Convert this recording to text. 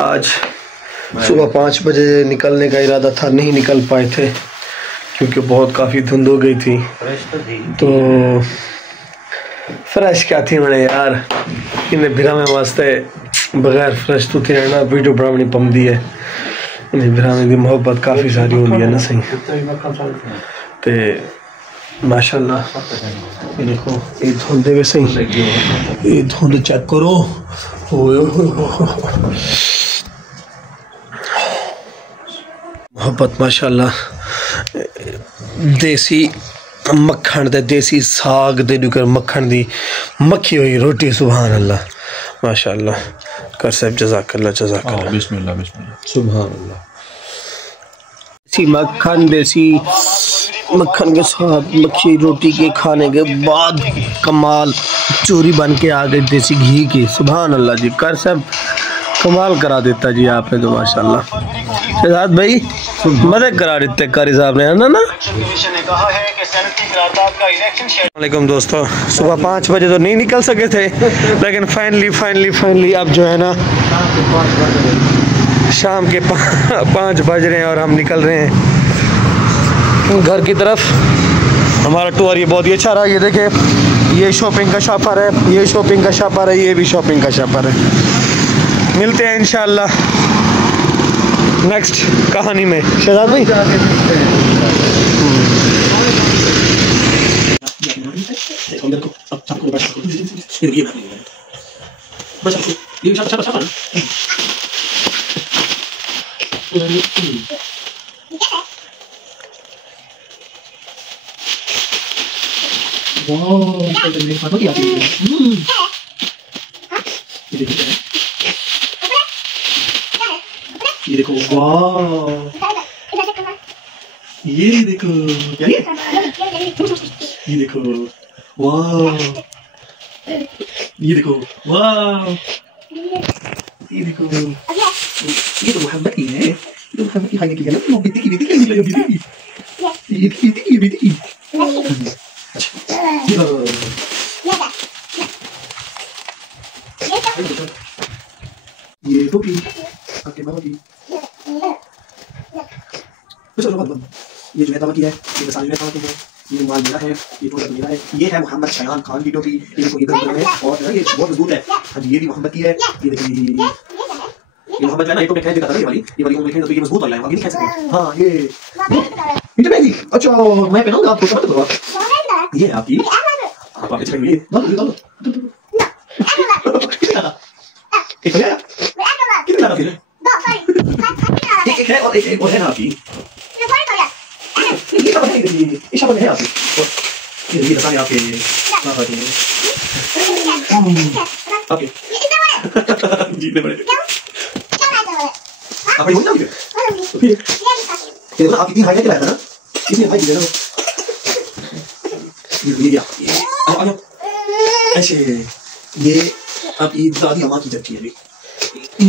आज सुबह 5 बजे निकलने का इरादा था, नहीं निकल पाए थे क्योंकि बहुत काफ़ी धुंध हो गई थी। तो फ्रेश क्या थी मैंने यार, इन्हें भिरा में वास्ते बगैर फ्रेश तो थी ना वीडियो बनानी पमदी है। इन्हें भिरा में मोहब्बत काफ़ी सारी होती है ना सही। तो माशाल्लाह ये देखो ये धुंधे में सही, ये धुंध चेक करो। मोहब्बत माशाल्लाह, देसी मक्खन दे देसी साग दे दुकर मक्खन दी मक्खी हुई रोटी, सुभान अल्लाह माशाल्लाह। कर साहब जज़ाकल्लाह जज़ाकल्लाह, बिस्मिल्लाह बिस्मिल्लाह, सुभान अल्लाह। देसी मक्खन, देसी मक्खन के साथ मक्खी रोटी के खाने के बाद कमाल चोरी बन के आ गई देसी घी की, सुभान अल्लाह जी। कर साहब कमाल करा देता जी आपने तो माशाल्लाह। शहजाद भाई मदद करा देते कारी साहब ने, है ना। वालेकुम दोस्तों, सुबह 5 बजे तो नहीं निकल सके थे, लेकिन फाइनली अब जो है ना शाम के 5 बज रहे हैं और हम निकल रहे हैं घर की तरफ। हमारा टूर ये बहुत ही अच्छा रहा। ये देखे, ये शॉपिंग का शॉपर है, ये शॉपिंग का शॉपर है, ये भी शॉपिंग का शॉपर है। मिलते हैं इंशाल्लाह नेक्स्ट कहानी में। शहजाद भाई ये देखो, वाह ये देखो, ये देखो वाह, ये देखो वाह, ये देखो, ये तो मोहब्बत की है, ये तो मोहब्बत की खाने की है ना, बेटी की बेटी ये तो भी आपके मामा की, ये जो है की है, ये मसाले में की है, ये माल मेरा है, ये तो मेरा है, ये है मोहम्मद शयान खान की टोपी, ये देखो इधर है और ये बहुत मजबूत है। हाँ जी, ये भी मोहम्मद की है, ये देखिए ये मोहम्मद है ना, ये तो मैं खेल देता था, ये वाली उंगली खेल तो ये मजबूत वाला है, अभी नहीं खेल सकते। हाँ ये इंटर जी, अच्छा मैं पहनाऊंगा आपको, समझ लो ये आपकी, आप अच्छे ये डालो एक हो गया, कितने डाला फिर एक है और है ना आपकी, ये सब है, ये सब है आपकी, ये बताएं आपके ओके जीतने पड़े आप हो जाओगे तो फिर ये आप कितनी हाई लाया था ना, कितनी हाई दे रहे हो, ये क्या आ ऐसे, ये आपकी दादी अम्मा की जगह है, ये